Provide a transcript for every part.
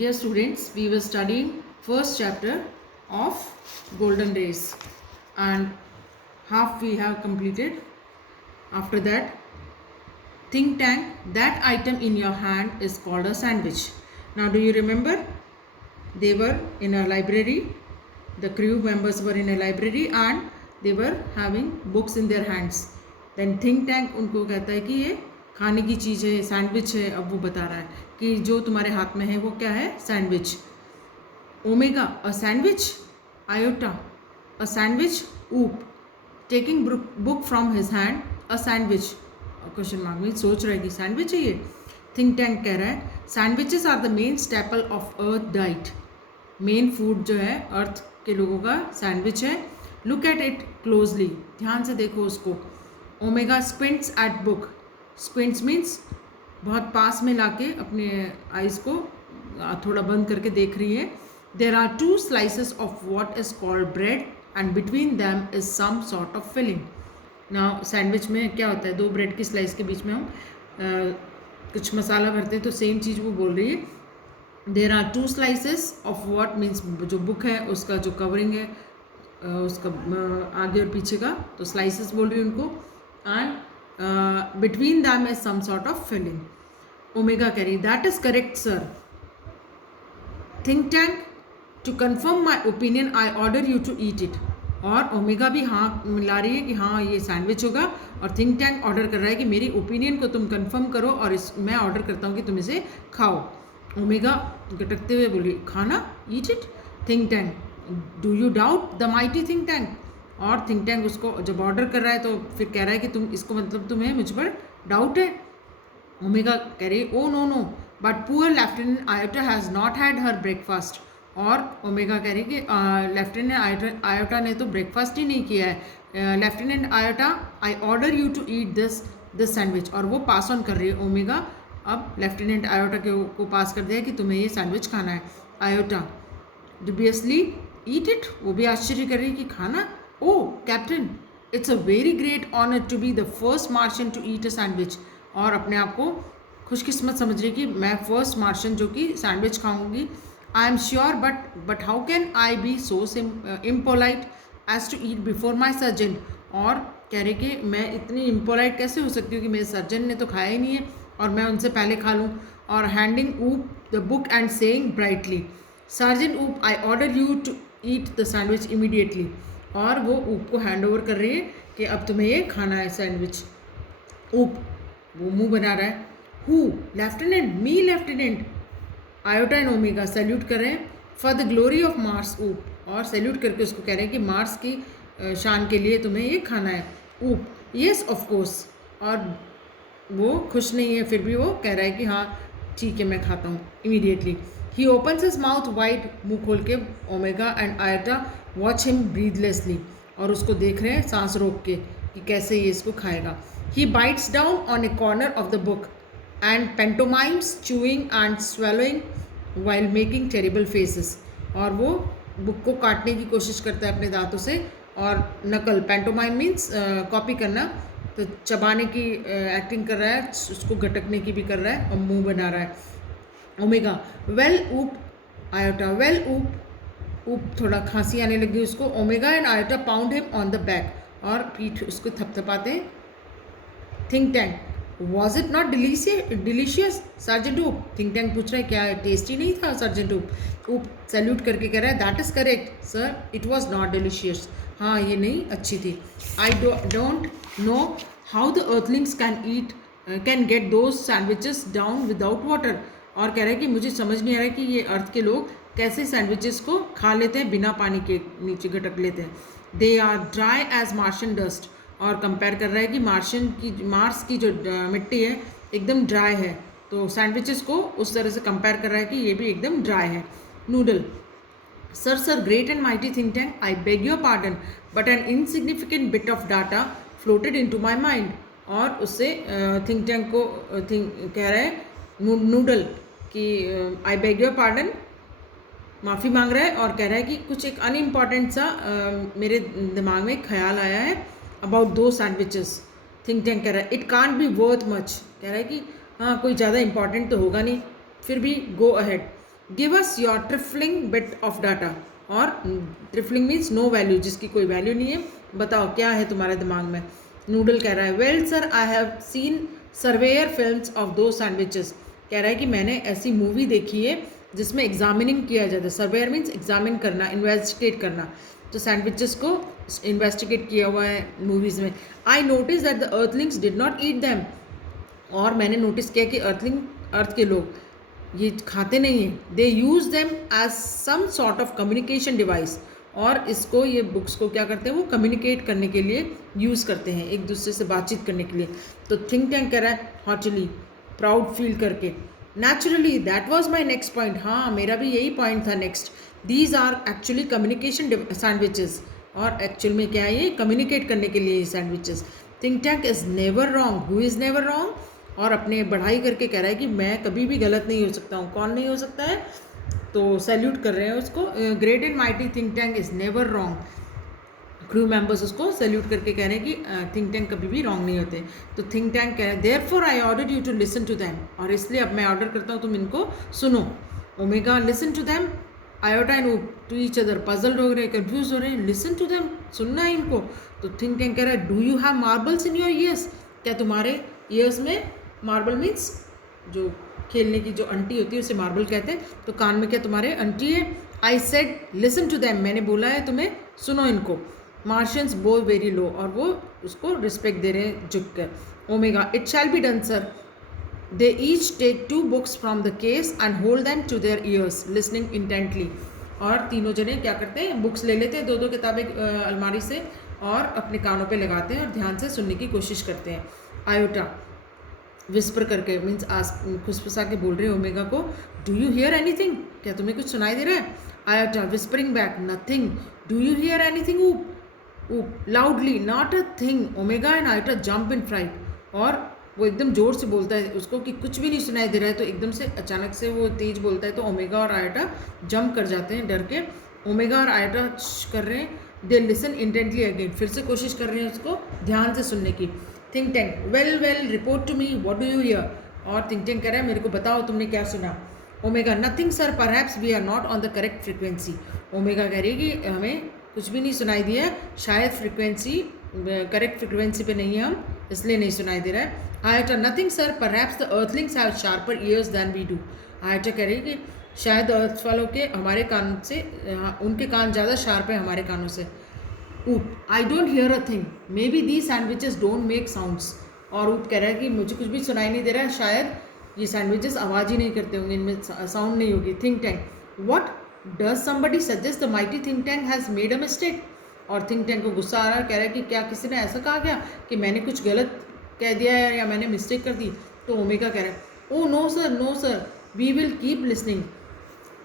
Dear students, we were studying first chapter of golden rays and half we have completed. After that, think tank, that item in your hand is called a sandwich. Now do you remember? They were in a library, the crew members were in a library and they were having books in their hands. Then think tank उनको कहता है कि ये खाने की चीज़ है, sandwich है. अब वो बता रहा है कि जो तुम्हारे हाथ में है वो क्या है, sandwich. Omega, a sandwich. Iota, a sandwich. Oop, taking book from his hand, a sandwich. Question mark में सोच रहा है कि सैंडविच है ये. थिंक टैंक कह रहा है sandwiches are the main staple of earth diet. Main food जो है अर्थ के लोगों का सैंडविच है. लुक एट इट क्लोजली, ध्यान से देखो उसको. Omega squints at book. Squints means बहुत पास में लाके अपने आइज़ को थोड़ा बंद करके देख रही है. There are 2 slices of what is called bread and between them is some sort of filling. ना सैंडविच में क्या होता है, 2 ब्रेड की स्लाइस के बीच में हम कुछ मसाला भरते हैं, तो सेम चीज़ वो बोल रही है. There are 2 slices of what means जो बुक है उसका जो कवरिंग है उसका आगे और पीछे का, तो स्लाइसेस बोल रही है उनको. And between them is some sort of filling. Omega कह रही that is correct sir. Think tank, to confirm my opinion I order you to eat it. और ओमेगा भी हाँ मिला रही है कि हाँ ये सैंडविच होगा, और थिंक टैंक ऑर्डर कर रहा है कि मेरी ओपिनियन को तुम कंफर्म करो और मैं ऑर्डर करता हूँ कि तुम इसे खाओ. ओमेगा गटकते हुए बोली खाना, eat it. Think tank, do you doubt the mighty think tank. और थिंक टैंक उसको जब ऑर्डर कर रहा है तो फिर कह रहा है कि तुम इसको मतलब तुम्हें मुझ पर डाउट है. ओमेगा कह रही oh no no but poor lieutenant Iota has not had her breakfast. और ओमेगा कह रही कि लेफ्टिनेंट आयोटा ने तो ब्रेकफास्ट ही नहीं किया है. Lieutenant Iota, I order you to eat this sandwich. और वो पास ऑन कर रही है ओमेगा. अब लेफ्टिनेंट आयोटा को पास कर दिया कि तुम्हें ये सैंडविच खाना है. आयोटा डुबियसली ईट इट, वो भी आश्चर्य कर रही है कि खाना. O captain, it's a very great honour to be the first Martian to eat a sandwich. और अपने आप को खुशकिस्मत समझ रही कि मैं फर्स्ट मार्शन जो कि सैंडविच खाऊंगी. I am sure but how can I be so impolite as to eat before my surgeon. और कह रहे कि मैं इतनी इम्पोलाइट कैसे हो सकती हूँ कि मेरे सर्जन ने तो खाया ही नहीं है और मैं उनसे पहले खा लूँ. और handing Oop the book and saying brightly, surgeon Oop I order you to eat the sandwich immediately. और वो ऊप को हैंड ओवर कर रही है कि अब तुम्हें ये खाना है सैंडविच. ऊप वो मुंह बना रहा है. Who, lieutenant, me lieutenant. Iota and omega salute कर रहे हैं for the glory of Mars. ऊप, और सैल्यूट करके उसको कह रहे हैं कि मार्स की शान के लिए तुम्हें ये खाना है. ऊप, येस ऑफ कोर्स. और वो खुश नहीं है, फिर भी वो कह रहा है कि हाँ ठीक है मैं खाता हूँ immediately. He opens his mouth wide, मुँह खोल के. Omega and Iota watch him breathlessly, और उसको देख रहे हैं सांस रोक के कि कैसे ये इसको खाएगा. He bites down on a corner of the book and pantomimes chewing and swallowing while making terrible faces. और वो बुक को काटने की कोशिश करता है अपने दांतों से, और नकल, पेंटोमाइम मीन्स कॉपी करना, तो चबाने की एक्टिंग कर रहा है, उसको गटकने की भी कर रहा है और मुंह बना रहा है. ओमेगा, वेल ऊप. आयोटा, वेल ऊप. ऊप थोड़ा खांसी आने लगी उसको. Omega and iota pound him on the back, और पीठ उसको थपथपाते हैं. Think tank, was it not delicious sergeant ऊप. थिंक टैंक पूछ रहा है क्या टेस्टी नहीं था सर्जेंट ऊप. ऊप सैल्यूट करके कह रहा है that is correct sir, it was not delicious. हाँ ये नहीं अच्छी थी. I don't know how the Earthlings can get those sandwiches down without water. और कह रहे हैं कि मुझे समझ नहीं आ रहा है कि ये अर्थ के लोग कैसे सैंडविचेस को खा लेते हैं बिना पानी के नीचे गटक लेते हैं. They are dry as Martian dust. और कंपेयर कर रहा है कि मार्स की जो मिट्टी है एकदम ड्राई है, तो सैंडविचेस को उस तरह से कंपेयर कर रहा है कि ये भी एकदम ड्राई है. Noodle, sir great and mighty think tank, I beg your pardon but an insignificant bit of data floated in to my mind. और उससे थिंक टैंक को कह रहा है नूडल कि आई बेग योर पार्डन, माफ़ी मांग रहा है, और कह रहा है कि कुछ एक अनइम्पॉर्टेंट सा मेरे दिमाग में ख्याल आया है अबाउट 2 सैंडविचेस. थिंक टैंक कह रहा है it can't be worth much. कह रहा है कि हाँ कोई ज़्यादा इंपॉर्टेंट तो होगा नहीं, फिर भी go ahead. Give us your trifling bit of data, और ट्रिफलिंग मीन्स नो वैल्यू, जिसकी कोई वैल्यू नहीं है, बताओ क्या है तुम्हारे दिमाग में। नूडल कह रहा है well sir I have seen surveyor films of दो सैंडविचेस, कह रहा है कि मैंने ऐसी मूवी देखी है जिसमें एग्जामिनिंग किया जाता है। सर्वेयर मीन्स एग्जामिन करना, इन्वेस्टिगेट करना, तो सैंडविचेस को इन्वेस्टिगेट किया हुआ है मूवीज़ में। I notice that the earthlings did not eat them, और मैंने नोटिस किया कि अर्थ के लोग ये खाते नहीं हैं। They use them as some sort of communication device, और इसको, ये बुक्स को क्या करते हैं, वो कम्युनिकेट करने के लिए यूज़ करते हैं, एक दूसरे से बातचीत करने के लिए। तो थिंक टैंक कह रहा है हॉटली, प्राउड फील करके, naturally that was my next point, हाँ मेरा भी यही पॉइंट था next. These are actually communication sandwiches, और एक्चुअल में क्या है, ये कम्युनिकेट करने के लिए sandwiches. Think tank is never wrong, who is never wrong, और अपने बढ़ाई करके कह रहा है कि मैं कभी भी गलत नहीं हो सकता हूँ। कौन नहीं हो सकता है, तो सैल्यूट कर रहे हैं उसको। Great and mighty think tank is never wrong, crew members उसको सैल्यूट करके कह रहे हैं कि थिंक टैंक कभी भी रॉन्ग नहीं होते। तो थिंक टैंक कह रहे हैं therefore I order you to listen to them, और इसलिए अब मैं ऑर्डर करता हूँ तुम इनको सुनो। Omega listen to them, Iota and Oop to each other, puzzled हो रहे हैं, कंफ्यूज हो रहे हैं, लिसन टू दैम, सुनना है इनको। तो थिंक टैंक कह रहा है do you have marbles in your ears, क्या तुम्हारे ईयर्स में, मार्बल मीन्स जो खेलने की जो अंटी होती है उसे मार्बल कहते हैं, तो कान में क्या तुम्हारे अंटी है। I said listen to them, मैंने बोला है तुम्हें सुनो इनको। मार्शियंस बो वेरी लो, और वो उसको रिस्पेक्ट दे रहे हैं झुक कर। Omega it shall be done sir, they each take 2 books from the case and hold them to their ears listening intently, और तीनों जने क्या करते हैं, बुक्स ले लेते हैं, 2-2 किताबें अलमारी से, और अपने कानों पे लगाते हैं और ध्यान से सुनने की कोशिश करते हैं। आयोटा विस्पर करके, मीन्स आस खुसफुसा के बोल रहे हैं ओमेगा को, डू यू हियर एनीथिंग, क्या तुम्हें कुछ सुनाई दे रहा है। Iota whispering back nothing, do you hear anything oop, oop loudly not a thing. Omega and Iota jump in fright, और वो एकदम जोर से बोलता है उसको कि कुछ भी नहीं सुनाई दे रहा है, तो एकदम से अचानक से वो तेज बोलता है, तो ओमेगा और आयोटा जंप कर जाते हैं डर के। ओमेगा और आयोटा कर रहे हैं, दे लिसन इंटेंटली अगेन, फिर से कोशिश कर रहे हैं उसको ध्यान से सुनने की। Think tank well well report to me what do you hear, और थिंक टैंक कह रहा है मेरे को बताओ तुमने क्या सुना। Omega nothing sir perhaps we are not on the correct frequency, Omega कह रही है कि हमें कुछ भी नहीं सुनाई दिया, शायद फ्रिक्वेंसी करेक्ट फ्रिक्वेंसी पे नहीं है हम, इसलिए नहीं सुनाई दे रहा है। Iota nothing sir perhaps the earthlings have sharper ears than we do, Iota कह रही है कि शायद अर्थ वालों के हमारे कान से उनके कान ज़्यादा शार्प है हमारे कानों से। ऊप I don't hear a thing, may be the sandwiches don't make sounds, और ऊप कह रहा है कि मुझे कुछ भी सुनाई नहीं दे रहा है, शायद ये सैंडविचेस आवाज़ ही नहीं करते होंगे, इनमें साउंड नहीं होगी। Think tank what does somebody suggest the mighty think tank has made a mistake, और थिंक टैंक को गुस्सा आ रहा है, कह रहा है कि क्या किसी ने ऐसा कहा क्या कि मैंने कुछ गलत कह दिया है या मैंने मिस्टेक कर दी। तो ओमेगा कह रहा है oh no sir we will keep listening,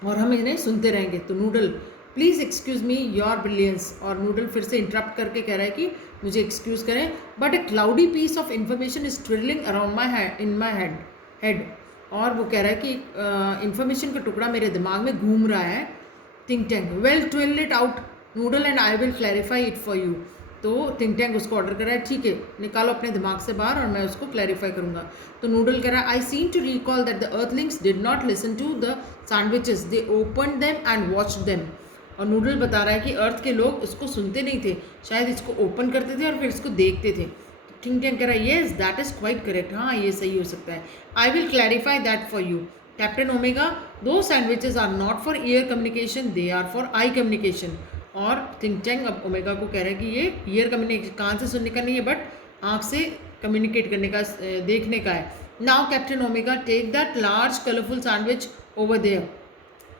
और हम इन्हें सुनते रहेंगे। तो noodle please excuse me your brilliance, और नूडल फिर से इंटरप्ट करके कह रहा है कि मुझे एक्सक्यूज़ करें, but a cloudy piece of information is twirling around my head in my head, और वो कह रहा है कि इन्फॉर्मेशन का टुकड़ा मेरे दिमाग में घूम रहा है। Think tank well twill it out noodle and I will clarify it for you, तो थिंक टैंक उसको ऑर्डर कर रहा है ठीक है निकालो अपने दिमाग से बाहर और मैं उसको क्लैरिफाई करूंगा। तो नूडल कह रहा है I seem to recall that the earthlings did not listen to the sandwiches, they open them and watch them, और नूडल बता रहा है कि अर्थ के लोग इसको सुनते नहीं थे, शायद इसको ओपन करते थे और फिर इसको देखते थे। थिंक टैंक कह रहा है yes that is quite correct, हाँ ये सही हो सकता है। I will clarify that for you captain Omega, though sandwiches are not for ear communication they are for eye communication, और थिंक टैंक अब ओमेगा को कह रहा है कि ये ईयर कम्युनिकेशन कान से सुनने का नहीं है बट आँख से कम्युनिकेट करने का, देखने का है। Now captain Omega take that large colourful sandwich over there,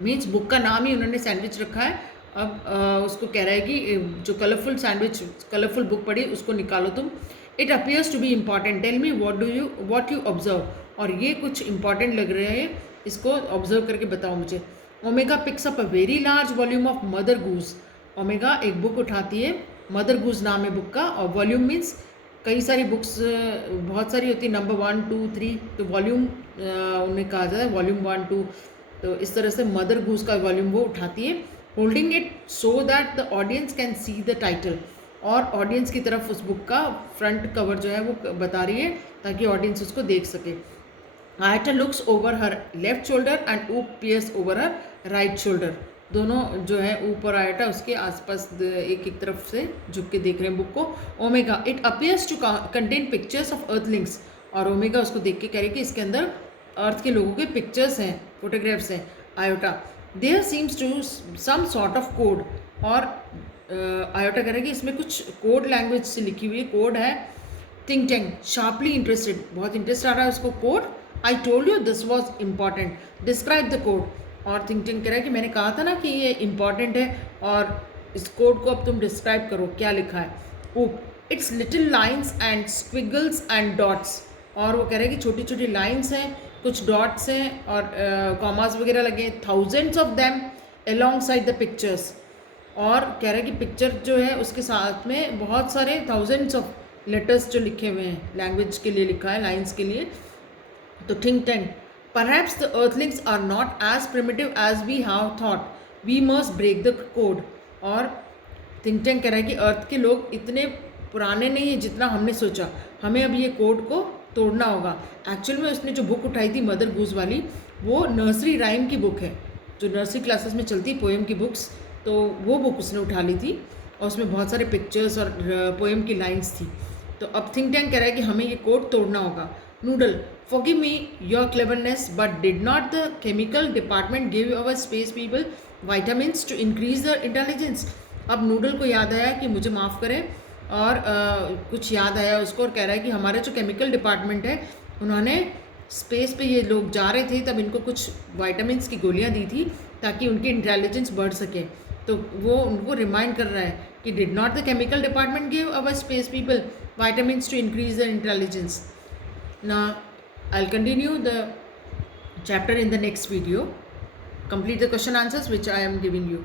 means book का नाम ही उन्होंने सैंडविच रखा है। अब उसको कह रहा है कि जो कलरफुल सैंडविच कलरफुल बुक पड़ी उसको निकालो तुम। It appears to be important tell me what you observe, और ये कुछ इंपॉर्टेंट लग रहे हैं इसको ऑब्जर्व करके बताओ मुझे। Omega picks up a very large volume of mother goose, omega एक बुक उठाती है, मदर गूज नाम है बुक का, और वॉल्यूम मीन्स कई सारी बुक्स बहुत सारी होती है, नंबर 1 2 3, तो वॉल्यूम उन्हें कहा जाता है वॉल्यूम 1 2, तो इस तरह से मदर गूज का वॉल्यूम वो उठाती है, holding it so that the audience can see the title, और ऑडियंस की तरफ उस बुक का फ्रंट कवर जो है वो बता रही है ताकि ऑडियंस उसको देख सके। Iota looks over her left shoulder and Oop peers over her right shoulder. दोनों जो है ऊपर आयटा उसके आसपास एक एक तरफ से झुक के देख रहे हैं बुक को। Omega it appears to contain pictures of earthlings, और ओमेगा उसको देख के कह रही कि इसके अंदर अर्थ के लोगों के पिक्चर्स हैं, फोटोग्राफ्स हैं। Iota there seems to some sort of code, और आयोटा कह रहा है कि इसमें कुछ कोड लैंग्वेज से लिखी हुई कोड है। थिंक टैंक शार्पली इंटरेस्टेड, बहुत इंटरेस्ट आ रहा है उसको। Code I told you this was important, describe the code. और थिंक टैंक कह रहा है कि मैंने कहा था ना कि ये इंपॉर्टेंट है, और इस कोड को अब तुम डिस्क्राइब करो, क्या लिखा है। Oop it's little lines and squiggles and dots, और वो कह रहे हैं कि छोटी छोटी लाइन्स हैं, कुछ डॉट्स हैं और कॉमास वगैरह लगे हैं। Thousands of them along side the pictures, और कह रहे हैं कि पिक्चर जो है उसके साथ में बहुत सारे थाउजेंड्स ऑफ लेटर्स जो लिखे हुए हैं, लैंग्वेज के लिए लिखा है, लाइन्स के लिए। तो think tank perhaps the earthlings are not as primitive as we have thought, we must break the code. और थिंक टैंक कह रहा है कि अर्थ के लोग इतने पुराने नहीं हैं जितना हमने सोचा, हमें अब ये कोड को तोड़ना होगा। एक्चुअल में उसने जो बुक उठाई थी मदर गूज वाली, वो नर्सरी राइम की बुक है, जो नर्सरी क्लासेस में चलती पोएम की बुक्स, तो वो बुक उसने उठा ली थी, और उसमें बहुत सारे पिक्चर्स और पोएम की लाइन्स थी। तो अब थिंक टैंक कह रहा है कि हमें ये कोड तोड़ना होगा। Noodle forgive me your cleverness, but did not the chemical department give our space people vitamins to increase their intelligence? अब नूडल को याद आया कि मुझे माफ़ करें, और कुछ याद आया उसको, और कह रहा है कि हमारे जो केमिकल डिपार्टमेंट है उन्होंने स्पेस पे ये लोग जा रहे थे तब इनको कुछ वाइटामिन की गोलियां दी थी ताकि उनकी इंटेलिजेंस बढ़ सके। तो वो उनको रिमाइंड कर रहा है कि did not the chemical department give our space people vitamins to increase their intelligence. Now I'll continue the chapter in the next video. Complete the question answers which I am giving you.